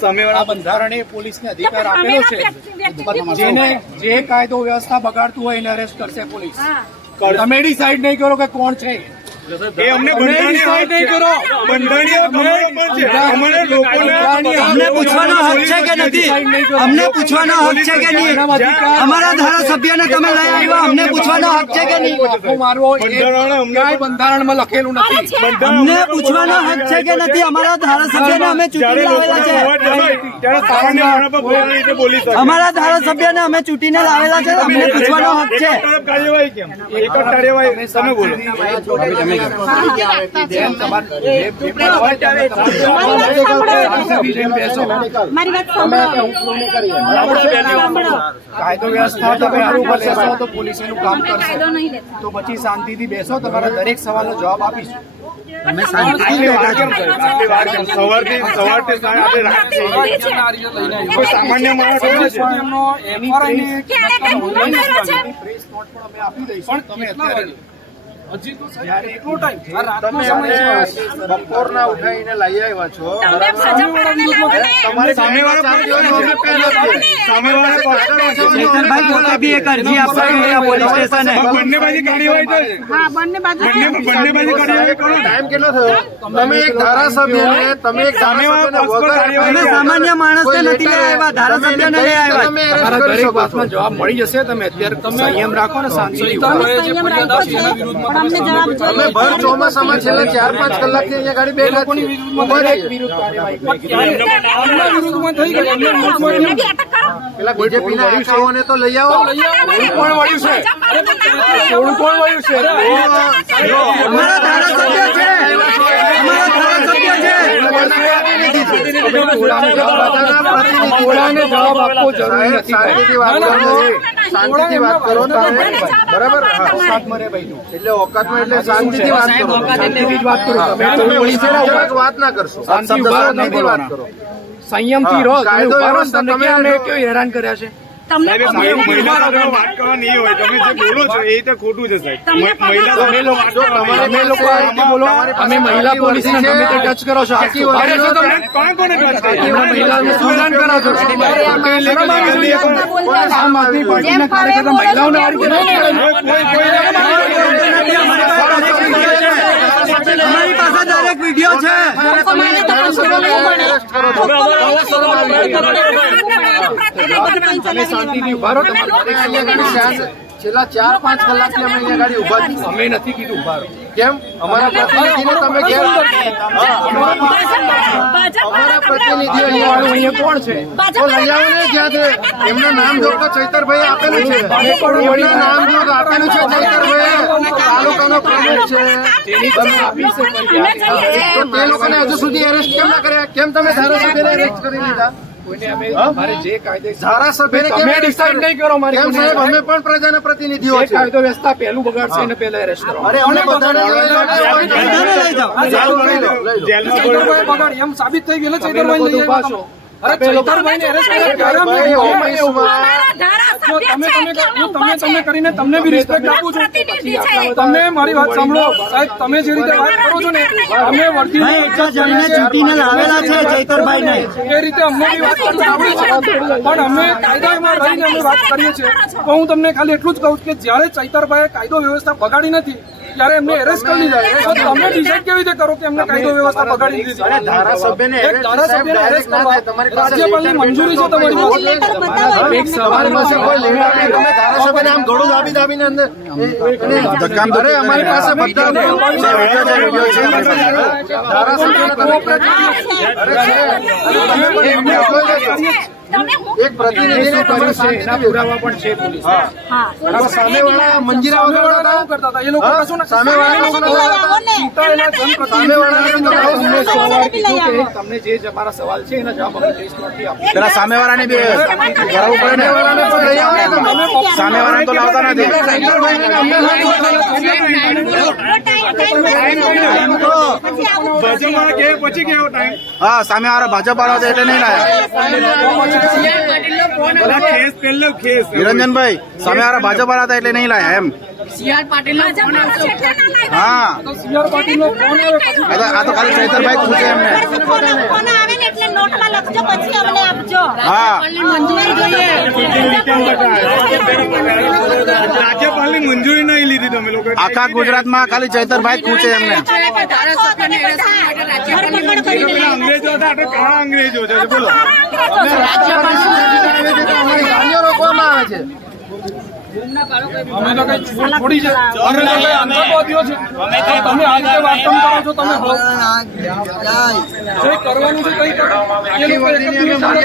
સામેવાળા બંધારણીય પોલીસને અધિકાર આપેલો છે, જેને જે કાયદો વ્યવસ્થા બગાડતું હોય એને અરેસ્ટ કરશે પોલીસ. તમે ડિસાઇડ નહીં કરો કે કોણ છે, અમને ડિસાઇડ નહીં કરો. અમને પૂછવાનો હક છે કે નથી? અમને પૂછવાનો હક છે કે નહીં? અમારા ધારાસભ્યને તમે લઈ આવ્યા, અમને પૂછવાનો હક છે કે નહીં? બંધારણમાં લખેલું નથી. અમને પૂછવાનો હક છે કે નથી? અમારા ધારાસભ્યને અમે ચૂંટીને લાવેલા છે. અમારા ધારાસભ્યને અમે ચૂંટીને લાવેલા છે, અમને પૂછવાનો હક છે. કાયદો વ્યવસ્થા તમે સારું કરશો તો પોલીસ એનું કામ કરશે, તો પછી શાંતિથી બેસો, તમારા દરેક સવાલનો જવાબ આપીશું. અમે શાંતિથી સામાન્ય માણસ આપી દઈશું. તમે અત્યારે હજી તો એટલો ટાઈમ બપોરના ઉઠાઈને લઈ આવ્યા છો. બંને બાજુ કાર્યવાહી ટાઈમ કેટલો થયો? તમે એક ધારાસભ્ય સામાન્ય માણસને નથી લઈ આવ્યા, ધારાસભ્યને લઈ આવ્યા. તમારા દરેક વાતમાં જવાબ મળી જશે. તમે અત્યારે સંયમ રાખો ને શાંતિ. અમે ભર ચોમાસામાં છેલ્લા 4-5 કલાકથી અહીંયા ગાડી બેઠા પેલા બીજેપી ના નેતાઓને તો લઈ આવો. કોણ વળ્યું છે? કોણ વળ્યું છે? અમારા ધારાસભ્ય છે, અમારા ધારાસભ્ય છે. જવાબ આપવો જરૂરી નથી. શાંતિથી વાત કરો તમે, બરાબર? એટલે ઓકાતમાં એટલે શાંતિથી વાત કરો. શાંતિથી જ વાત કરો. તમે વાત ના કરશો, શાંતિથી વાત કરો. સંયમથી રહો. તમે હેરાન કર્યા છે. મહિલા વાત કરવાની એ હોય, તમે જે બોલો છો એ તો ખોટું છે સાહેબ. તમે લોકો આ રીતે બોલો, અમે મહિલા પોલીસને તમે તે ટચ કરો છો. કોને મહિલાઓને સુધાન કરો છો. આમ આદમી પાર્ટીના કાર્યકર્તા મહિલાઓને આ રીતે અમારી પાસે દરેક વિડીયો છે. શાંતિથી ઉભા રહો. છેલ્લા 4-5 કલાકથી અમે અહીંયા ગાડી ઉભા છીએ. અમે નથી કીધું ઉભા રહો. કેમ? અમારા પ્રતિનિધિને તમે કેમ? અમારા પ્રતિનિધિ અહીંયા કોણ છે? તો લઈ આવો ને. જ્યાં છે એમનું નામ જો તો ચૈતરભાઈ આપેલું છે, એમનું નામ જો આપેલું છે ચૈતરભાઈ, તાલુકાનો પ્રમુખ છે. તો તે લોકોને હજુ સુધી એરેસ્ટ કેમ ના કર્યા? કેમ તમે ધારાસભ્યને એરેસ્ટ કરી લીધા? ધારાસભ્યને કેમ ડિસાઇડ નહીં કરો? કેમ સાહેબ? અમે પણ પ્રજાના પ્રતિનિધિઓ છે. કાયદો વ્યવસ્થા પહેલું બગાડશે એને પહેલા એરેસ્ટ કરો. અરે અમને બધાને એમ સાબિત થઈ ગયેલું ચૈતરભાઈ. તમે કરીને તમને બી રિસ્પેક્ટ આપું છું. તમે મારી વાત સાંભળો સાહેબ. તમે જે રીતે વાત કરો છો ને, અમે વર્ધી ચૂંટીને લાવેલા છે ચૈતરભાઈને. એ રીતે અમને બી વાત કરતા આવડે છે, પણ અમે કાયદામાં રહીને અમે વાત કરીએ છીએ. તો હું તમને ખાલી એટલું જ કહું કે જયારે ચૈતરભાઈએ કાયદો વ્યવસ્થા બગાડી નથી ત્યારે એમને એરેસ્ટ કરી લીધા. તો તમે ડિસાઇડ કેવી રીતે કરો કે એમને કાયદો વ્યવસ્થા બગાડી દીધી? ધારાસભ્યને એરેસ્ટ કરવા રાજ્યપાલની મંજૂરી છે તમારી પાસે? એક સવાલમાં છે કોઈ લેવા નહીં. તમે ધારાસભ્યને આમ ઘોડું દાબીને અંદર અરે અમારી પાસે બધા એક પ્રતિનિધિને એના પુરાવા પણ છે પોલીસ. સામેવાળા મંજીરા વગાડતા કરતા હતા એ લોકો. તમને જે અમારા સવાલ છે એના જવાબ અમે પેલા સામેવાળાને બી કરાવવું પડે ને. સામેવાળાને તો લાવતા નથી. હા, સામેવાળા ભાજપ વાળા છે એટલે નહીં લાયા. નિરંજનભાઈ, સામેવાળા ભાજપ વાળા હતા એટલે નહીં લાયા એમ. સીઆર પાટીલ હા તો સીઆર પાટીલનો ફોન આવે પછી આ તો ખાલી ચૈતરભાઈ ખૂચે એમને ફોન આવે ને એટલે નોટમાં લખજો પછી અમને આપજો. હા મંજૂરી જોઈએ. રાજ્યપાલની મંજૂરી નહીં લીધી તમે લોકો આખા ગુજરાતમાં ખાલી ચૈતરભાઈ ખૂચે એમને અંગ્રેજો હતા એટલે ઘણા અંગ્રેજો છે બોલો અમારી ગાડીઓ રોકવામાં આવે છે. અમે તો કઈ છોડી છે અમે તો કઈ આતંકવાદીઓ છે તમે આ રીતે વાત કેમ કરો છો તમે જે કરવાનું છે કઈ કરો એ લોકો એક જ દિવસ આજે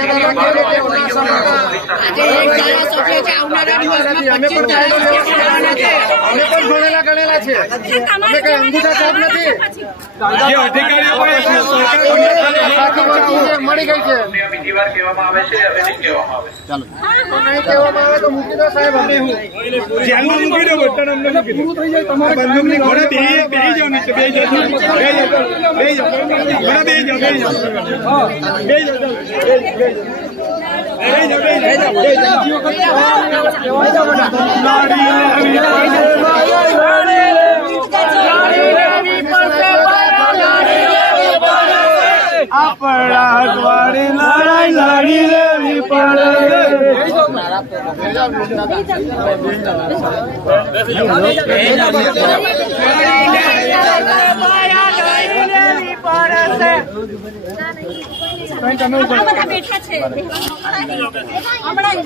એક ધારાસભ્ય છે આવનારા દિવસમાં 25 ધારાસભ્ય છે. અમે પણ ભણેલા ગણેલા છે. અમે કઈ અંગૂઠા છાપ નથી. જે અધિકારીઓ હોય છે, સરકાર મળી ગઈ છે. બીજી વાર કહેવામાં આવે છે હવે નહીં કહેવામાં આવે ચાલો નહીં કહેવામાં આવે તો મૂકી દો સાહેબ. અમે જેલમાં મૂકી દો બધાને અમને મૂકી દો પૂરું થઈ જાય તમારે બંદૂકની ઘોડે બેહી જાઓ નીચે બેહી જાઓ ઘોડા બેહી જાઓ આપણા અગવાડી લડાઈ લડી લેવી પડે બધા બેઠા છે હમણાં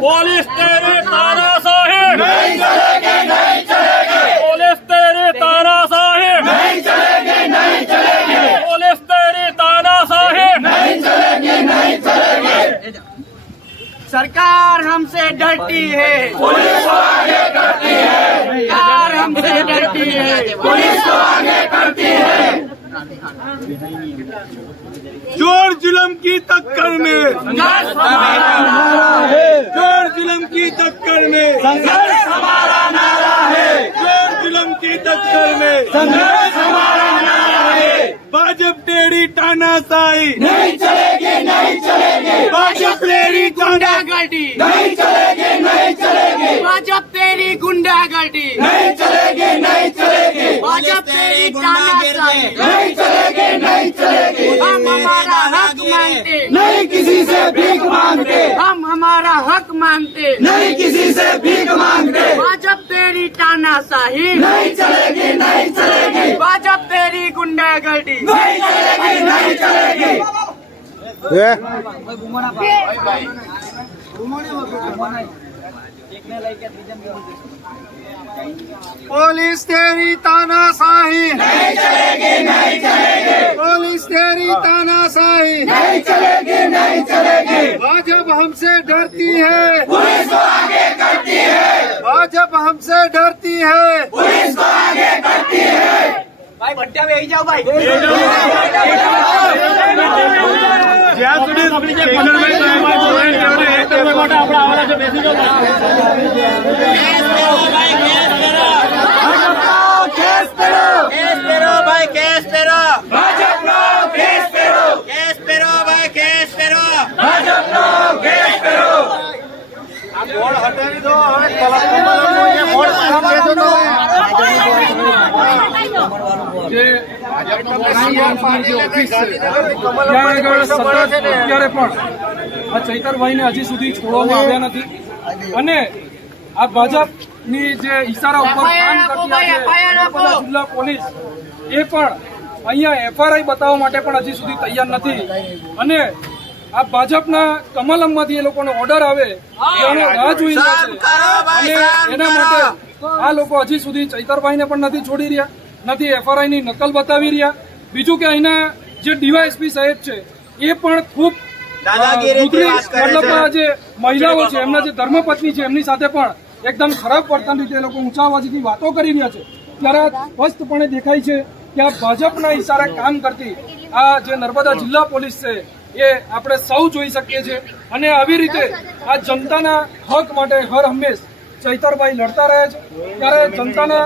પોલીસ તેરે તાનાશાહી નહીં ચલેगी नहीं चलेगी पुलिस तेरी तानाशाही नहीं चलेगी नहीं चलेगी पुलिस तेरी तानाशाही नहीं चलेगी नहीं चलेगी सरकार हमसे डरती है पुलिस को आगे करती है सरकार हमसे डरती है पुलिस को आगे करती है जोर जुल्म की टक्कर में संघर्ष हमारा है जोर जुल्म की टक्कर में संघर्ष हमारा नारा है जोर जुल्म की टक्कर में संघर्ष हमारा नारा है भाजपा तेरी तानाशाही नहीं चलेगी नहीं चलेगी भाजपा तेरी गुंडागर्दी नहीं चलेगी नहीं चलेगी भाजपा तेरी गुंडागर्दी नहीं चलेगी नहीं चलेगी भाजपा तेरी तानाशाही नहीं चलेगी नहीं चलेगी हम हमारा हक मांगते नहीं किसी से भीख मांगते हम हमारा हक मांगते नहीं किसी से भीख मांगते भाजपा तेरी तानाशाही नहीं चलेगी नहीं चलेगी भाजपा तेरी गुंडागर्दी नहीं चलेगी नहीं चलेगी પોલીસ તેરી તાનાશાહી नहीं चलेगी नहीं चलेगी पुलिस तेरी तानाशाही नहीं चलेगी नहीं चलेगी भाजपा हमसे डरती है पुलिस को आगे करती है भाजपा हमसे डरती है पुलिस को आगे करती है भाई बट्टा में जाओ भाई જ્યાં સુધી કેન્દ્રમાં સાહેબ જોડે એક માટે આપણે આવાના છે બેસી જાઓ કેસ પેરો કેસ પેરો ભાઈ કેસ પેરો ભાજપનો કેસ પેરો કેસ પેરો ભાઈ કેસ પેરો ભાજપનો કેસ પેરો આ બોર્ડ હટાવી દો. હવે કલાકમાં બોર્ડ પાછા દેજો તો જે ઓફિસ છે ત્યાં આગળ સતત અત્યારે પણ આ ચૈતરભાઈને હજી સુધી છોડવામાં આવ્યા નથી અને આ ભાજપની જે ઈશારા ઉપર કામ કરતી આ જે નર્મદા જિલ્લા પોલીસ એ પણ અહીંયા એફઆરઆઈ બતાવવા માટે પણ હજી સુધી તૈયાર નથી અને આ ભાજપના કમલમમાંથી એ લોકોનો ઓર્ડર આવે એનો રાહ જોઈ રહ્યા છે અને એના માટે આ લોકો હજી સુધી ચૈતરભાઈને પણ નથી છોડી રહ્યા, નથી એફઆરઆઈ ની નકલ બતાવી રહ્યા. બીજું કે અહીંના જે ડીવાયએસપી સાહેબ છે એ પણ ખૂબ મતલબ જે મહિલાઓ છે એમના જે ધર્મપત્ની છે એમની સાથે પણ એકદમ ખરાબ વર્તન રીતે એ લોકો ઊંચા અવાજથી વાતો કરી રહ્યા છે. ત્યારે સ્પષ્ટપણે દેખાય છે કે આ ભાજપના ઇશારે કામ કરતી આ જે નર્મદા જિલ્લા પોલીસ છે એ આપણે સૌ જોઈ શકીએ છીએ અને આવી રીતે આ જનતાના હક માટે હર હંમેશ ચૈતરભાઈ લડતા રહ્યા છે. ત્યારે જનતાના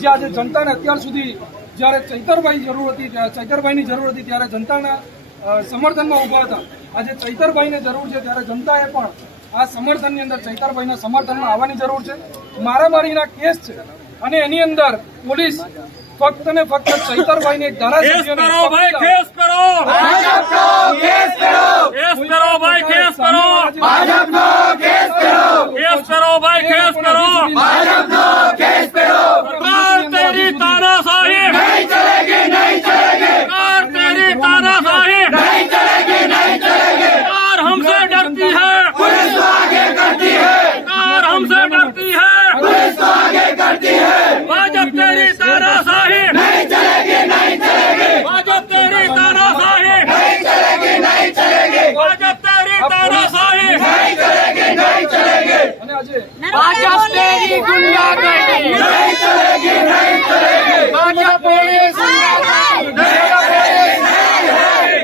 જે આજે જનતાને અત્યાર સુધી જ્યારે ચૈતરભાઈની જરૂર હતી ત્યારે જનતાના સમર્થનમાં ઉભા હતા. આજે ચૈતરભાઈને જરૂર છે ત્યારે જનતાએ પણ આ સમર્થનની અંદર ચૈતરભાઈના સમર્થનમાં આવવાની જરૂર છે. મારામારીના કેસ છે અને એની અંદર પોલીસ ફક્ત ને ફક્ત ચૈતરભાઈને એક ધારાસભ્યને કેસ કરો કેસ કરો કેસ કરો ભાઈ કેસ કરો ભાજપનો કેસ કરો કેસ કરો ભાઈ કેસ કરો ભાજપનો કેસ કરો સરકાર તેરી તાનાશાही नहीं चलेगी सरकार तेरी तानाशाही नहीं चलेगी सरकार हमसे डरती है पुलिस तो आगे करती है सरकार हमसे डरती है पुलिस तो आगे करती है भाजप तेरी तानाशाही नहीं चलेगी भाजप तेरी तानाशाही नहीं चलेगी भाजप तेरी तानाशाही नहीं चलेगी અને આજે भाजपा तेरी गुंडागर्दी नहीं चलेगी भाजपा तेरी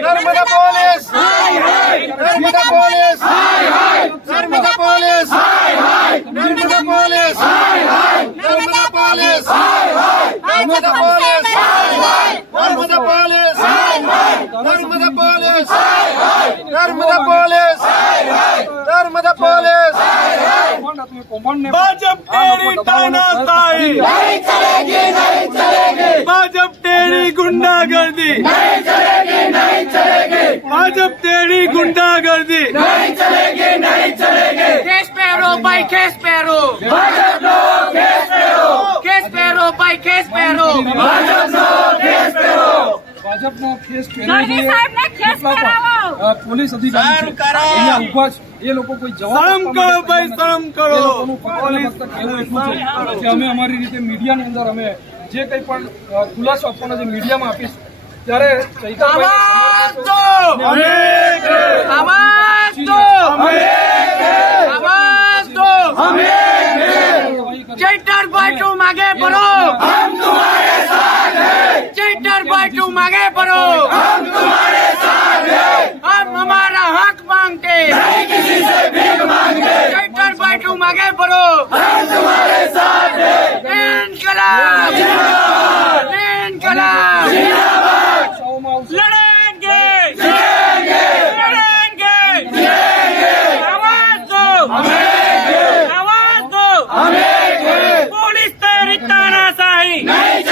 Narmada police Narmada police Narmada police Narmada police Narmada police Narmada police Narmada police Narmada police Narmada police Narmada police કૌભાંડને भाजप तेरी तानाशाही नहीं चलेगी भाजप तेरी गुंडागर्दी नहीं चलेगी भाजप तेरी गुंडागर्दी नहीं चलेगी केस पेरो भाई केस पेरो भाजपनो केस पेरो केस पेरो भाई केस पेरो भाजपनो केस पेरो ભાજપનો કેસ ગઢવી સાહેબને કેસ કરાવો. પોલીસ અધિકારી છે અહીંયા ઊભા છે એ લોકો કોઈ જવાબ શરમ કરો ભાઈ શરમ કરો એ લોકોનું ફક્ત ને ફક્ત કહેવું એટલું છે કે અમે અમારી રીતે મીડિયાની અંદર અમે જે કંઈ પણ ખુલાસો આપવાનો છે મીડિયામાં આપીશું ત્યારે आवाज दो आवाज दो आवाज दो चैतर बाटू मांगे पड़ो हम तुम्हारे साथ हैं चैतर बाटू मांगे पड़ो हम तुम्हारे साथ हैं हम हमारा हक मांगते नहीं किसी से भीख मांगते चैतर बाटू मांगे पड़ो हम तुम्हारे साथ हैं इनकलाब इनकलाब लड़ेंगे लड़ेंगे आवाज दो आवाज दो पुलिस तेरी तानाशाही नहीं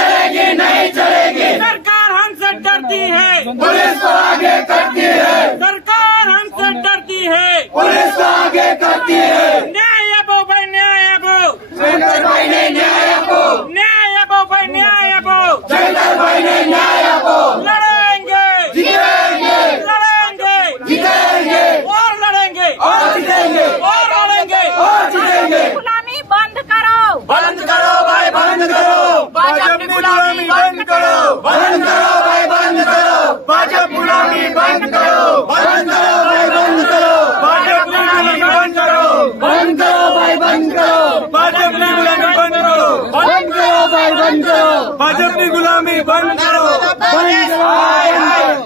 चलेगी सरकार हमसे डरती है पुलिस तो आगे करती है सरकार हमसे डरती है पुलिस तो आगे करती है न्याय अबो भाई न्याय अबो चैतर भाई ने न्याय आपो न्याय अबो भाई न्याय अबो चैतर भाई ने न्याय आपो लड़ेंगे जीतेंगे लड़ेंगे जीतेंगे और लड़ेंगे और जीतेंगे और लड़ेंगे और जीतेंगे ગુલામી બંધ કરો. बंद करो भाई बंद करो भाजपा की गुलामी बंद करो बंद करो भाई बंद करो भाजपा गुलामी बंद करो बंद करो भाई बंद करो भाजपा गुलामी बंद करो बंद करो भाई बंद करो भाजपा की गुलामी बंद करो बंद करो भाई बंद करो भाजपा की गुलामी बंद करो बंद करो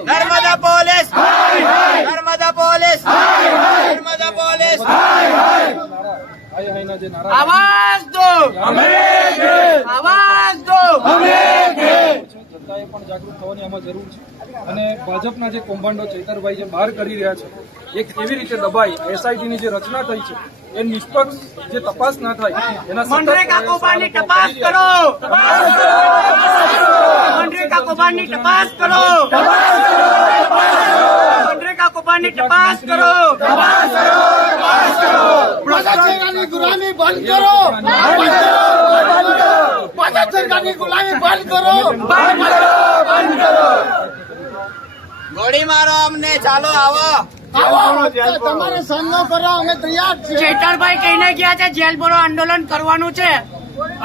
Narmada police Narmada police Narmada police હાય હાયના જે નારા आवाज दो आवाज दो જનતાએ પણ જાગૃત થવાની આમાં જરૂર છે અને ભાજપના જે કૌભાંડો ચૈતરભાઈ જે બહાર કરી રહ્યા છે એ કેવી રીતે દબાઈ એસઆઈટીની જે રચના થઈ છે એ નિષ્પક્ષ જે તપાસ ના થાય એના સતત मनरेगा कौभांडની તપાસ કરો मनरेगा कौभांडની તપાસ કરો मनरेगा कौभांडની તપાસ કરો सरकारनी गुलामी बंद करो सरकारनी गुलामी बंद करो ગોળી મારો અમને ચાલો આવો તમારે સામનો કરો અમે તૈયાર છીએ ચેતરભાઈ કહીને ગયા છે જેલ ભરો આંદોલન કરવાનું છે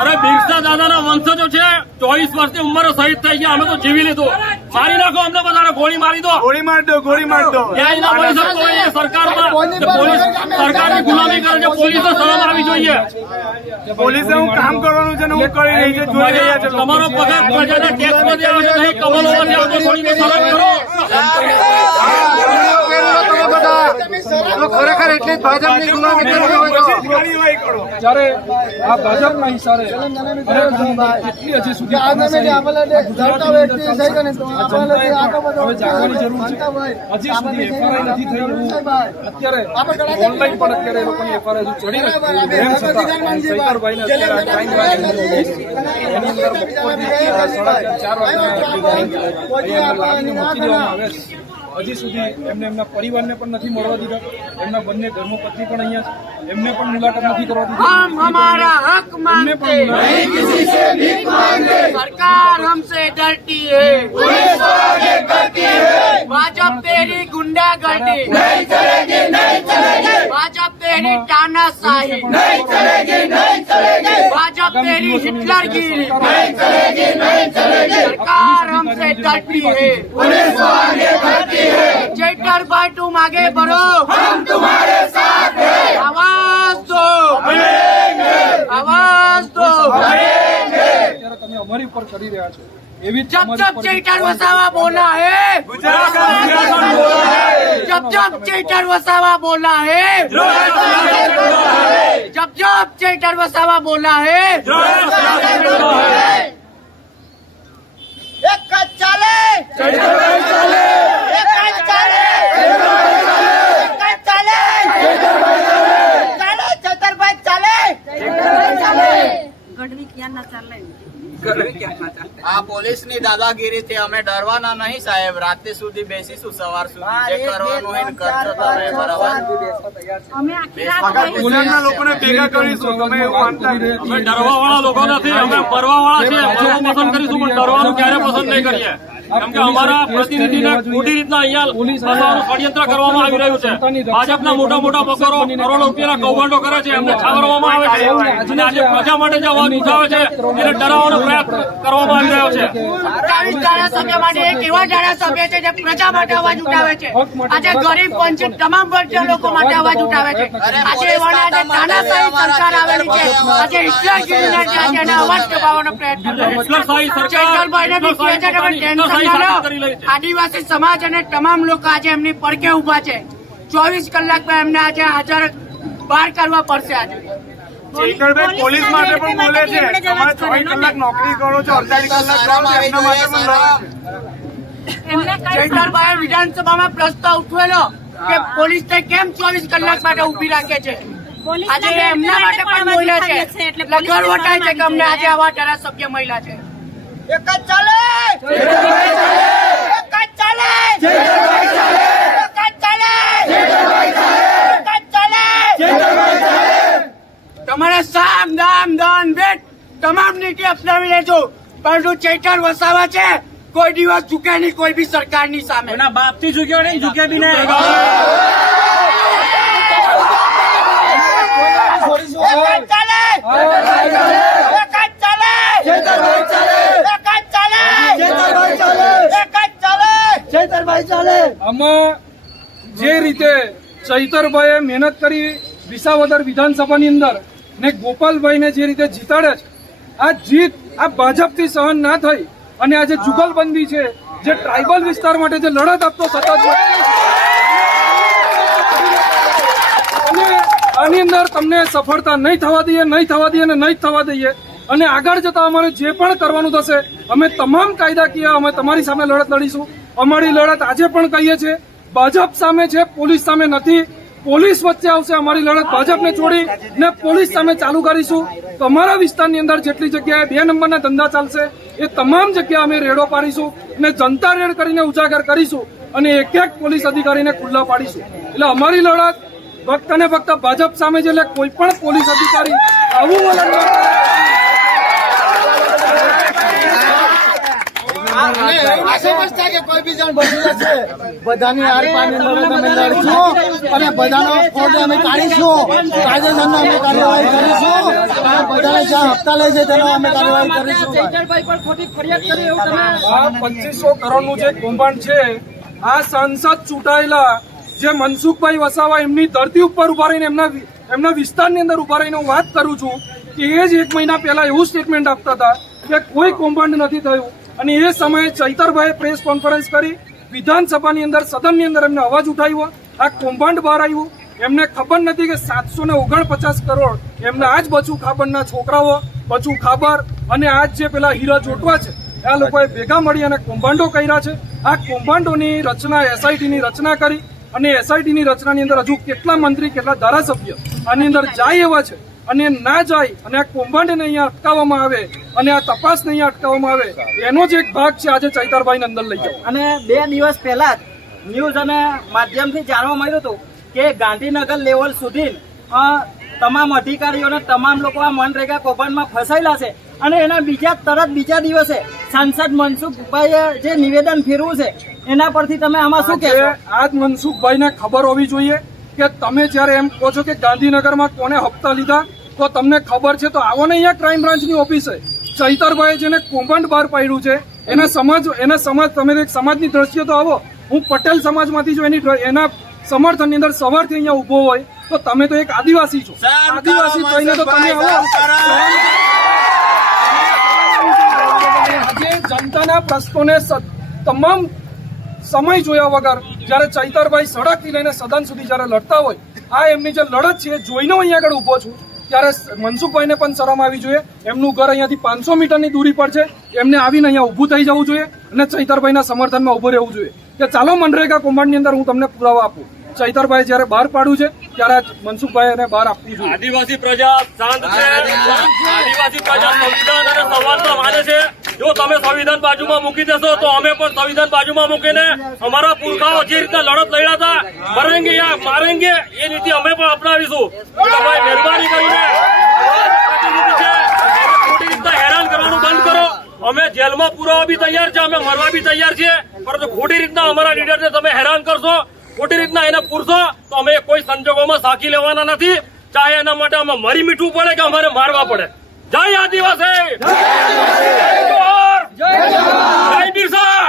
અરે બિરસા દાદાના વંશજો છે 24 વર્ષની ઉંમરે શહીદ થઈ ગયા અમે તો જીવી લીધું મારી નાખો અમને બધાને ગોળી મારી દો ગોળી માર દો ન્યાય ના મળી શકતો હોય એ સરકારમાં પોલીસ સરકારની ગુલામી કરે છે પોલીસને શરમ આવી જોઈએ પોલીસે હું કામ કરવાનું છે ને હું કરી રહી છે જોઈ રહ્યા છે તમારો પગાર પ્રજાના ટેક્સમાંથી આવે છે નહીં કમલોમાંથી આવતો થોડી શરમ કરો બધા તો ખરેખર એટલી જ ભાજપની ગુલામી કરવી હોય તો કાર્યવાહી કરો. જ્યારે આ ભાજપના ઈશારે કેટલી હજી સુધી હવે જાગવાની જરૂર છે. હજી સુધી એફઆરઆઈ નથી થઈ રહ્યું. અત્યારે ઓનલાઈન પણ અત્યારે એ લોકોની એફઆરઆઈ ચડી નથી. તેમ છતાં ચૈતરભાઈને અત્યારે આ ક્રાઇમ બ્રાન્ચ એની અંદર બપોરથી 4:30 લાગીને મૂકી દેવામાં આવે છે. હજી સુધી એમને એમના પરિવારને પણ નથી મળવા દીધા. એમના બંને ધર્મપત્ની પણ અહીંયા છે. એમને પણ મુલાકાત નથી કરવા દીધી. हमारा हक એમને પણ મુલાકાત सरकार हमसे डरती है, भाजपा तेरी गुंडागर्दी नहीं चलेगी, नहीं चलेगी, भाजपा तेरी तानाशाही नहीं चलेगी, नहीं चलेगी, भाजपा तेरी हिटलरगिरी नहीं चलेगी, नहीं चलेगी, सरकार हमसे डरती है, पुलिस को आगे बढ़ती है, चैटर भाई तुम आगे बढ़ो, हम तुम्हारे साथ हैं, आवाज दो, आवाज दो, અત્યારે તમે અમારી ઉપર કરી રહ્યા છો. એવી જ जब અમારી जब ઉપર चैटर वसावा बोला है, जब जब चैटर वसावा बोला है, जब जब चैटर वसावा बोला है, एक कच चाले, एक कच चाले, एक कच चाले, चाले चैतरभाई चाले, આ પોલીસની દાદાગીરીથી અમે ડરવાના નહીં સાહેબ. રાતે સુધી બેસીશું, સવાર સુધી જે કરવાનું હોય ને કરજો તમે, બરાબર? પોલીસના લોકોને ભેગા કરીશું. તમે એવું માનતા નથી. અમે ડરવા વાળા લોકો નથી, અમે ફરવા વાળા છીએ. ફરવું પસંદ કરીશું પણ ડરવાનું ક્યારે પસંદ નહીં કરીએ. કેમ કે અમારા પ્રતિનિધિને ખોટી રીતના અહીંયા ફસાવાનું ષડયંત્ર કરવામાં આવી રહ્યું છે. ભાજપના મોટા મોટા પકરો કરોડો રૂપિયાના કૌભાંડો કરે છે, એમને છાવરવામાં આવે છે. અને આજે પ્રજા માટે જે અવાજ ઉઠાવે છે એને ડરાવવાનો પ્રયાસ કરવામાં આવી રહ્યો છે. 27 ધારાસભ્ય માટે એક એવા ધારાસભ્ય છે જે પ્રજા માટે અવાજ ઉઠાવે છે. આજે ગરીબ વંચિત તમામ વર્ગના લોકો માટે અવાજ ઉઠાવે છે. આજે એવાના આજે તાનાશાહી સરકાર આવેલી છે. આજે હિટલરગીરીના છે, આજે એના અવાજ દબાવવાનો પ્રયત્ન કરે છે. હિટલરશાહી સરકાર, ચૈતરભાઈને બી કહે છે કે તમે ટેન્શન ના લો. આદિવાસી સમાજ અને તમામ લોકો આજે એમની પડકે ઉભા છે. 24 કલાકમાં એમને આજે હાજર બહાર કરવા પડશે. આજે ચૈતરભાઈ પોલીસ માટે પણ બોલે છે. તમારે 24 કલાક નોકરી કરો છો, 48 કલાક કરો છો, એમના માટે પણ લડે છે. ચૈતરભાઈએ વિધાનસભામાં પ્રસ્તાવ ઉઠવેલો કે પોલીસને કેમ 24 કલાક માટે ઉભી રાખે છે. આજે એમના માટે પણ બોલે છે. એટલે ગર્વ થાય છે કે અમને આજે આવા ધારાસભ્ય મહિલા છે. એક જ ચાલે, એક જ ચાલે, એક જ ચાલે, એક જ ચાલે. તમારે સામ દામ દાન ભેટ તમામ નીતિ અપનાવી લેજો, પરંતુ ચૈતર વસાવા છે કોઈ દિવસ ઝૂકે નહીં કોઈ બી સરકારની સામે. એના બાપથી ઝૂક્યો નહીં, ઝૂકે બી નહીં. આમાં જે રીતે ચૈતરભાઈએ મહેનત કરી વિસાવદર વિધાનસભાની અંદર ને ગોપાલભાઈને જે રીતે જીતાડે છે, આ જીત આ ભાજપથી સહન ના થઈ અને આજે જુગલબંધી છે, જે ટ્રાઇબલ વિસ્તાર માટે જે લડત આપતો સતત અને આની અંદર તમને સફળતા નહીં થવા દઈએ, નહીં થવા દઈએ અને નહીં થવા દઈએ. અને આગળ જતા અમારે જે પણ કરવાનું થશે અમે તમામ કાયદાકીય અમે તમારી સામે લડત લડીશું. અમારી લડત આજે પણ કહીએ છીએ ભાજપ સામે છે, પોલીસ સામે નથી. પોલીસ વચ્ચે આવશે અમારી લડત, ભાજપને છોડી ને પોલીસ સામે ચાલુ કરીશું. તમારા વિસ્તારની અંદર જેટલી જગ્યાએ 2 નંબરના ધંધા ચાલશે એ તમામ જગ્યા અમે રેડો પાડીશું અને જનતા રેડ કરીને ઉજાગર કરીશું અને એક એક પોલીસ અધિકારીને ખુલ્લા પાડીશું. એટલે અમારી લડત ફક્ત ને ફક્ત ભાજપ સામે છે. એટલે કોઈ પણ પોલીસ અધિકારી આવું વલણ ન કરે. સમજતા કે કોઈ બી જણ બચી જશે, બધાની આરપારની લડત અમે લડીશું અને બધાનો ફોટો અમે કાઢીશું. કાયદેસરનો અમે કાર્યવાહી કરીશું અને બધાને જ્યાં હપ્તા લે છે તેનો અમે કાર્યવાહી કરીશું. આ 2500 કરોડનું જે કૌભાંડ છે, આ સાંસદ ચૂંટાયેલા જે મનસુખભાઈ વસાવા એમની ધરતી ઉપર ઉભા રહીને એમના વિસ્તારની અંદર ઉભા રહીને હું વાત કરું છું કે એ જ 1 મહિના પહેલા એવું સ્ટેટમેન્ટ આપતા હતા કે કોઈ કૌભાંડ નથી થયું. અને એ સમયે ચૈતરભાઈએ પ્રેસ કોન્ફરન્સ કરી વિધાનસભાની અંદર સદનની અંદર એમને અવાજ ઉઠાવ્યો આ કૌભાંડ બહાર આવ્યું. એમને ખબર નથી કે 749 કરોડ એમને આજ બચુ ખાબરના છોકરાઓ, બચુ ખાબર અને આજ જે પેલા હીરા જોટવા છે આ લોકોએ ભેગા મળી અને કૌભાંડો કર્યા છે. આ કૌભાંડોની રચના એસઆઈટીની રચના કરી અને એસઆઈટીની રચનાની અંદર હજુ કેટલા મંત્રી કેટલા ધારાસભ્ય આની અંદર જાય એવા છે અને ના જાય અને આ કૌભાંડને અહીંયા અટકાવવામાં આવે અને આ તપાસને અહીંયા અટકાવવામાં આવે એનો જ એક ભાગ છે આજે ચૈતરભાઈને અંદર લઈ જાઓ. અને 2 દિવસ પહેલા જ ન્યૂઝ અને માધ્યમથી જાણવા મળ્યું હતું કે ગાંધીનગર લેવલ સુધી તમામ અધિકારીઓને તમામ લોકો આ મનરેગા કૌભાંડમાં ફસાયેલા છે અને એના બીજા દિવસે સાંસદ મનસુખભાઈએ જે નિવેદન ફેરવ્યું છે એના પરથી તમે આમાં શું કહેશો? આજ મનસુખભાઈને ખબર હોવી જોઈએ કે તમે જયારે એમ કહો છો કે ગાંધીનગરમાં કોને હપ્તા લીધા તો તમને ખબર છે તો આવો ને અહીંયા ક્રાઇમ બ્રાન્ચની ઓફિસે ચૈતરભાઈએ જેને કૌભાંડ બહાર પાડ્યું છે એના સમાજ તમે એક સમાજની દ્રષ્ટિએ તો આવો. હું પટેલ સમાજમાંથી જો એના સમર્થનની અંદર સવારથી અહીંયા ઉભો હોય તો તમે તો એક આદિવાસી છો. આદિવાસી થઈને તો તમે આવો. આજે જનતાના પ્રશ્નોને તમામ સમય જોયા વગર જયારે ચૈતરભાઈ સડકથી લઈને સદન સુધી જયારે લડતા હોય આ એમની જે લડત છે જોઈને અહીંયા આગળ ઉભો છું ત્યારે મનસુખભાઈને પણ શરમ આવી જોઈએ. એમનું ઘર અહીંયાથી 500 મીટરની દૂરી પર છે. એમને આવીને અહીંયા ઉભું થઈ જવું જોઈએ અને ચૈતરભાઈના સમર્થનમાં ઉભું રહેવું જોઈએ કે ચાલો મનરેગા કૌભાંડની અંદર હું તમને પુરાવા આપું. ચૈતરભાઈ જયારે બહાર પાડ્યું છે ત્યારે મનસુખભાઈ એને બહાર આપવું જોઈએ. આદિવાસી પ્રજા શાંત છે. આદિવાસી પ્રજા સંવિધાન અને સંવાદમાં માને છે. જો તમે સંવિધાન બાજુમાં મૂકી દેશો તો અમે પણ સંવિધાન બાજુમાં મૂકીને અમારા પુરખાઓ જે રીતના લડત લડ્યા હતા મરેંગે યા મારેંગે એ નીતિ અમે પણ અપનાવીશું. ભાઈ મહેરબાની કરીને ખોટી રીતના હેરાન કરવાનું બંધ કરો. અમે જેલમાં પુરાવા બી તૈયાર છે, અમે મરવા બી તૈયાર છીએ, પરંતુ ખોટી રીતના અમારા લીડરને તમે હેરાન કરશો, ખોટી રીતના એને પૂરશો તો અમે કોઈ સંજોગોમાં સાકી લેવાના નથી. ચાહે એના માટે અમે મરી મીઠવું પડે કે અમારે મારવા પડે. જય આદિવાસી, જય બિરસા.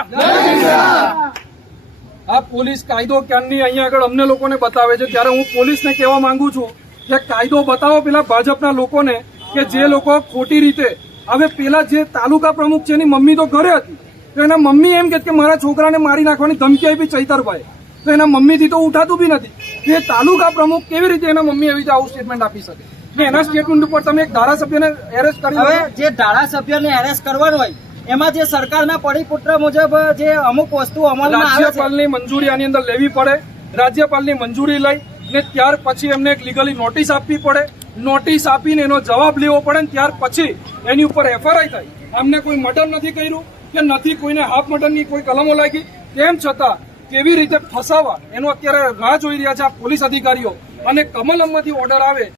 આ પોલીસ કાયદો ક્યારની અહીંયા આગળ અમને લોકોને બતાવે છે ત્યારે હું પોલીસને કહેવા માંગુ છું કે કાયદો બતાવો પેલા ભાજપના લોકોને કે જે લોકો ખોટી રીતે હવે પેલા જે તાલુકા પ્રમુખ છે એની મમ્મી તો ઘરે હતી તો એના મમ્મી એમ કે મારા છોકરાને મારી નાખવાની ધમકી આપી ચૈતરભાઈ તો એના મમ્મીથી તો ઉઠાતું બી નથી. એ તાલુકા પ્રમુખ કેવી રીતે એના મમ્મી એવી રીતે આવું સ્ટેટમેન્ટ આપી શકે? એના સ્ટેટમેન્ટ ઉપર તમે એક ધારાસભ્યને એરેસ્ટ કરી હવે જે ધારાસભ્યને એરેસ્ટ કરવાનું હોય એમાં જે સરકારના પરિપત્ર મુજબ જે અમુક વસ્તુ અમલમાં આવે છે રાજ્યપાલની મંજૂરી આની અંદર લેવી પડે. રાજ્યપાલની મંજૂરી લઈ ને ત્યાર પછી એમને એક લીગલી નોટિસ આપવી પડે. નોટિસ આપીને એનો જવાબ લેવો પડે ને ત્યાર પછી એની ઉપર એફઆરઆઈ થાય. અમને કોઈ મર્ડર નથી કર્યું કે નથી કોઈને હાફ મર્ડરની કોઈ કલમો લાગી, તેમ છતાં કેવી રીતે ફસાવા એનો અત્યારે રાહ જોઈ રહ્યા છે આ પોલીસ અધિકારીઓ. અને કમલમમાંથી ઓર્ડર આવે